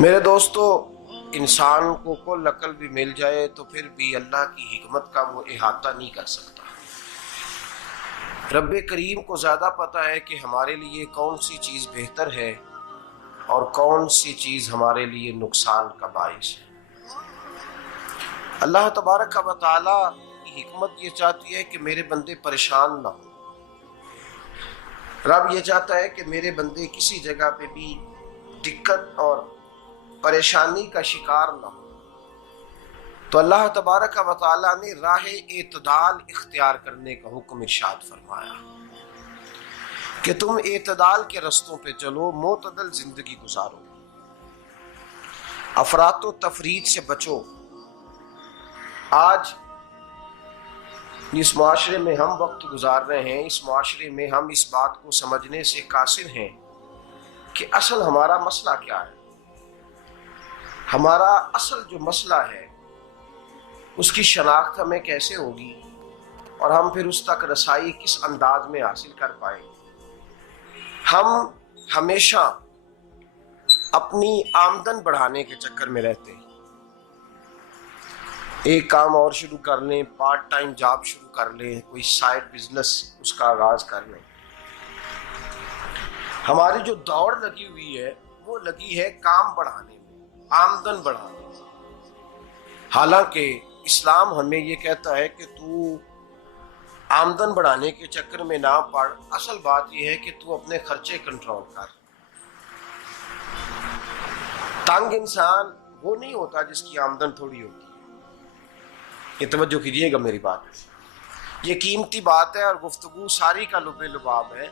मेरे दोस्तों, इंसान को कुल अकल भी मिल जाए तो फिर भी अल्लाह की हिकमत का वो इहाता नहीं कर सकता। रब्बे करीम को ज़्यादा पता है कि हमारे लिए कौन सी चीज़ बेहतर है और कौन सी चीज़ हमारे लिए नुकसान का बाइस है। अल्लाह तबारक व तआला की हिकमत ये चाहती है कि मेरे बंदे परेशान ना हो। रब ये चाहता है कि मेरे बंदे किसी जगह पे भी दिक्कत और परेशानी का शिकार ना हो। तो अल्लाह तबारक व तआला ने राह एतदाल इख्तियार करने का हुक्म इरशाद फरमाया कि तुम एतदाल के रस्तों पे चलो, मोतदल जिंदगी गुजारो, अफरातो तफरीद से बचो। आज जिस माशरे में हम वक्त गुजार रहे हैं, इस माशरे में हम इस बात को समझने से कासिर हैं कि असल हमारा मसला क्या है। हमारा असल जो मसला है उसकी शनाख्त हमें कैसे होगी और हम फिर उस तक रसाई किस अंदाज में हासिल कर पाएंगे। हम हमेशा अपनी आमदन बढ़ाने के चक्कर में रहते हैं। एक काम और शुरू कर लें, पार्ट टाइम जॉब शुरू कर लें, कोई साइड बिजनेस उसका आगाज कर लें। हमारी जो दौड़ लगी हुई है वो लगी है काम बढ़ाने में, आमदन बढ़ाने में। हालांकि इस्लाम हमें ये कहता है कि तू आमदन बढ़ाने के चक्कर में ना पड़। असल बात यह है कि तू अपने खर्चे कंट्रोल कर। तंग इंसान वो नहीं होता जिसकी आमदन थोड़ी होती है। ये तवज्जो कीजिएगा मेरी बात, ये कीमती बात है और गुफ्तगू सारी का लुबे लुबाब है।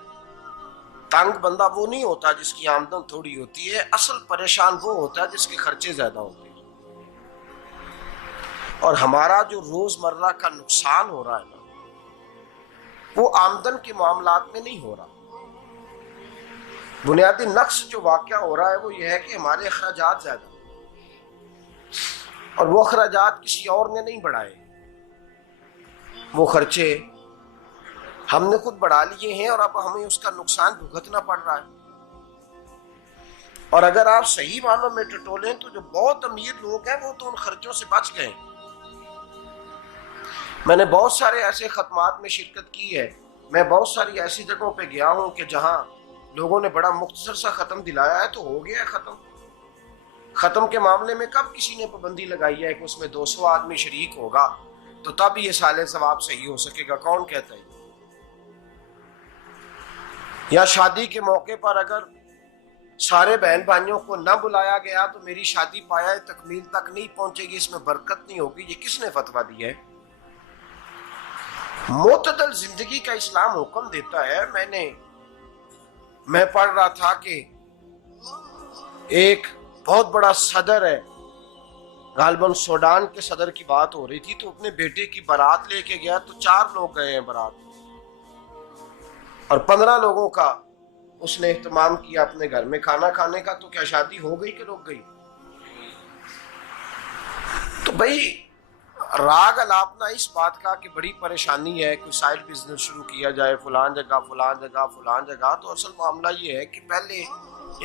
तंग बंदा वो नहीं होता जिसकी आमदन थोड़ी होती है। असल परेशान वो होता है जिसके खर्चे ज्यादा होते हैं। और हमारा जो रोजमर्रा का नुकसान हो रहा है ना, वो आमदन के मामलात में नहीं हो रहा। बुनियादी नक्श जो वाकया हो रहा है वो ये है कि हमारे अखराजात ज्यादा, और वो अखराजात किसी और ने नहीं बढ़ाए। वो खर्चे हमने खुद बढ़ा लिए हैं और अब हमें उसका नुकसान भुगतना पड़ रहा है। और अगर आप सही मानों में टटोलें तो जो बहुत अमीर लोग हैं वो तो उन खर्चों से बच गए। मैंने बहुत सारे ऐसे खत्मात में शिरकत की है। मैं बहुत सारी ऐसी जगहों पे गया हूं कि जहां लोगों ने बड़ा मुख्तसर सा खत्म दिलाया है तो हो गया है खत्म। खत्म के मामले में कब किसी ने पाबंदी लगाई है कि उसमें 200 आदमी शरीक होगा तो तब ये साले सवाब सही हो सकेगा? कौन कहता है? या शादी के मौके पर अगर सारे बहन भाइयों को न बुलाया गया तो मेरी शादी पाया तकमील तक नहीं पहुंचेगी, इसमें बरकत नहीं होगी। ये किसने फतवा दिया है? मोतदल जिंदगी का इस्लाम हुक्म देता है। मैं पढ़ रहा था कि एक बहुत बड़ा सदर है, गालबन सूडान के सदर की बात हो रही थी, तो अपने बेटे की बारात लेके गया तो 4 लोग गए हैं बारात, और 15 लोगों का उसने एहतमाम किया अपने घर में खाना खाने का। तो क्या शादी हो गई कि रुक गई? तो भाई राग अलापना इस बात का कि बड़ी परेशानी है, कोई साइड बिजनेस शुरू किया जाए फलान जगह फलान जगह फलान जगह। तो असल मामला ये है कि पहले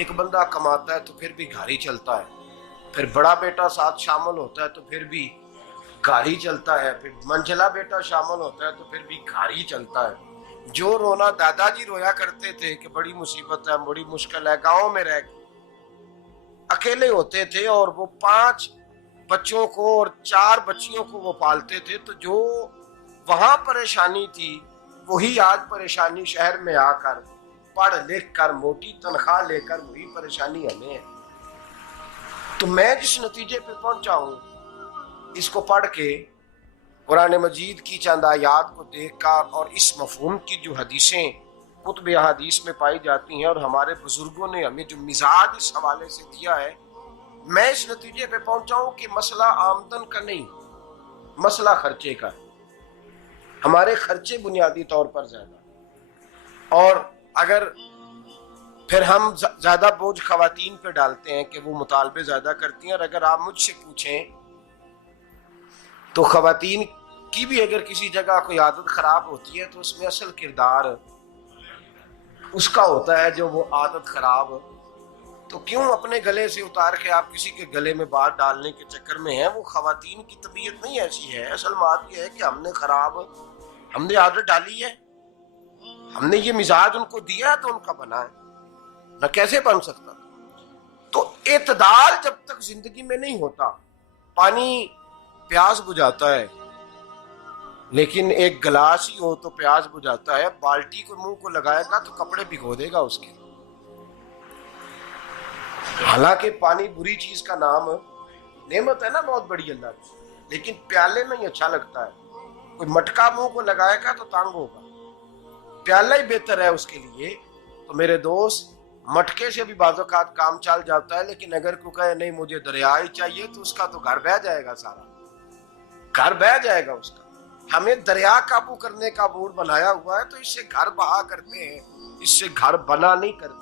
एक बंदा कमाता है तो फिर भी घर ही चलता है, फिर बड़ा बेटा साथ शामिल होता है तो फिर भी घर ही चलता है, फिर मंझला बेटा शामिल होता है तो फिर भी घर ही चलता है। जो रोना दादाजी रोया करते थे कि बड़ी मुसीबत है, बड़ी मुश्किल है, गाँव में रह अकेले होते थे और वो 5 बच्चों को और 4 बच्चियों को वो पालते थे, तो जो वहां परेशानी थी वही आज परेशानी शहर में आकर पढ़ लिख कर मोटी तनख्वाह लेकर वही परेशानी हमें है। तो मैं जिस नतीजे पे पहुंचा हूं इसको पढ़ के, कुरान मजीद की चंद आयात को देखकर और इस मफहूम की जो हदीसें कुतुब हदीस में पाई जाती हैं और हमारे बुजुर्गों ने हमें जो मिजाज इस हवाले से दिया है, मैं इस नतीजे पे पहुंचा हूं कि मसला आमदन का नहीं, मसला खर्चे का है। हमारे खर्चे बुनियादी तौर पर ज्यादा, और अगर फिर हम ज्यादा बोझ खवातीन पे डालते हैं कि वो मुतालबे ज्यादा करती हैं। और अगर आप मुझसे पूछें तो खवातीन की भी अगर किसी जगह कोई आदत खराब होती है तो उसमें असल किरदार उसका होता है जो वो आदत खराब तो क्यों अपने गले से उतार के आप किसी के गले में बात डालने के चक्कर में हैं? वो खवातीन की तबीयत नहीं ऐसी है। असल बात यह है कि हमने आदत डाली है, हमने ये मिजाज उनको दिया है तो उनका बना है, न कैसे बन सकता। तो एतदाल जब तक जिंदगी में नहीं होता, पानी प्यास बुझाता है लेकिन एक गिलास ही हो तो प्यास बुझाता है, बाल्टी को मुंह को लगाएगा तो कपड़े भिगो देगा उसके। हालांकि पानी बुरी चीज का नाम नेमत है ना, बहुत बड़ी अल्लाह की, लेकिन प्याले में ही अच्छा लगता है। कोई मटका मुंह को लगाएगा तो तांग होगा, प्याला ही बेहतर है उसके लिए। तो मेरे दोस्त, मटके से भी बाज़ौक़ात काम चल जाता है, लेकिन अगर कोई कहे नहीं मुझे दरिया ही चाहिए तो उसका तो घर बह जाएगा, सारा घर बह जाएगा उसका। हमें दरिया काबू करने का मूड बनाया हुआ है तो इससे घर बहा करते हैं, इससे घर बना नहीं करते।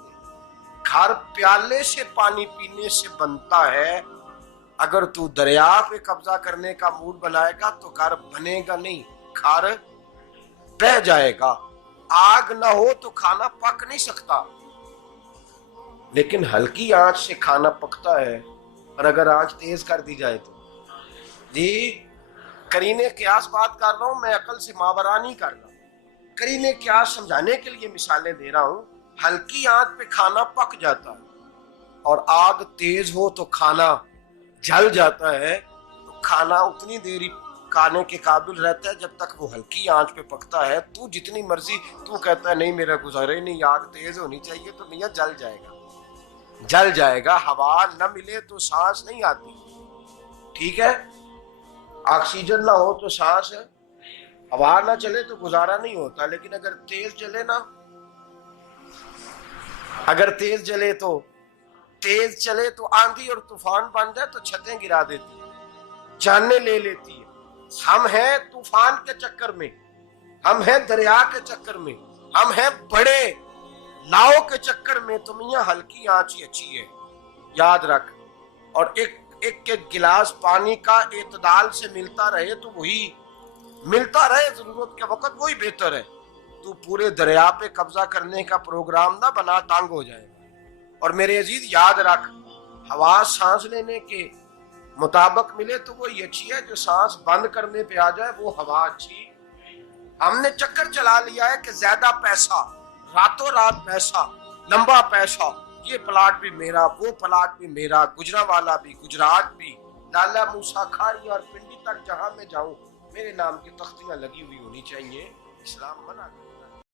घर प्याले से पानी पीने से बनता है। अगर तू दरिया पे कब्जा करने का मूड बनाएगा तो घर बनेगा नहीं, घर बह जाएगा। आग ना हो तो खाना पक नहीं सकता, लेकिन हल्की आंच से खाना पकता है। और अगर आंच तेज कर दी जाए तो जी, करीने क्यास बात कर रहा हूं मैं, अकल से मावरा नहीं कर रहा। करीने क्यास समझाने के लिए मिसालें दे रहा हूं। हल्की आंच पे खाना पक जाता है और आग तेज हो तो खाना जल जाता है। तो खाना उतनी देर खाने के काबिल रहता है जब तक वो हल्की आंच पे पकता है। तू जितनी मर्जी तू कहता है नहीं मेरा गुजारे नहीं, आग तेज होनी चाहिए, तो मियां जल जाएगा, जल जाएगा। हवा न मिले तो सांस नहीं आती, ठीक है। ऑक्सीजन ना हो तो सांस, हवा ना चले तो गुजारा नहीं होता। लेकिन अगर तेज जले ना, अगर तेज जले तो तेज चले तो आंधी और तूफान बन जाए तो छतें गिरा देती है, जाने ले लेती है। हम हैं तूफान के चक्कर में, हम हैं दरिया के चक्कर में, हम हैं बड़े नाव के चक्कर में। तो मियां हल्की आंच ही अच्छी है, याद रख। और एक गिलास पानी का एतदाल से मिलता रहे तो वही मिलता रहे, जरूरत के वक्त वही बेहतर है। तू पूरे दरिया पे कब्जा करने का प्रोग्राम ना बना, तांग हो जाएगा। और मेरे अजीज याद रख, हवा सांस लेने के मुताबिक मिले तो वो ये अच्छी है, जो सांस बंद करने पे आ जाए वो हवा अच्छी। हमने चक्कर चला लिया है कि ज्यादा पैसा, रातों रात पैसा, लंबा पैसा, ये प्लाट भी मेरा, वो प्लाट भी मेरा, गुजरांवाला भी, गुजरात भी, लाला मूसा खाड़ी और पिंडी तक जहां मैं जाऊं मेरे नाम की तख्तियां लगी हुई होनी चाहिए। इस्लाम मना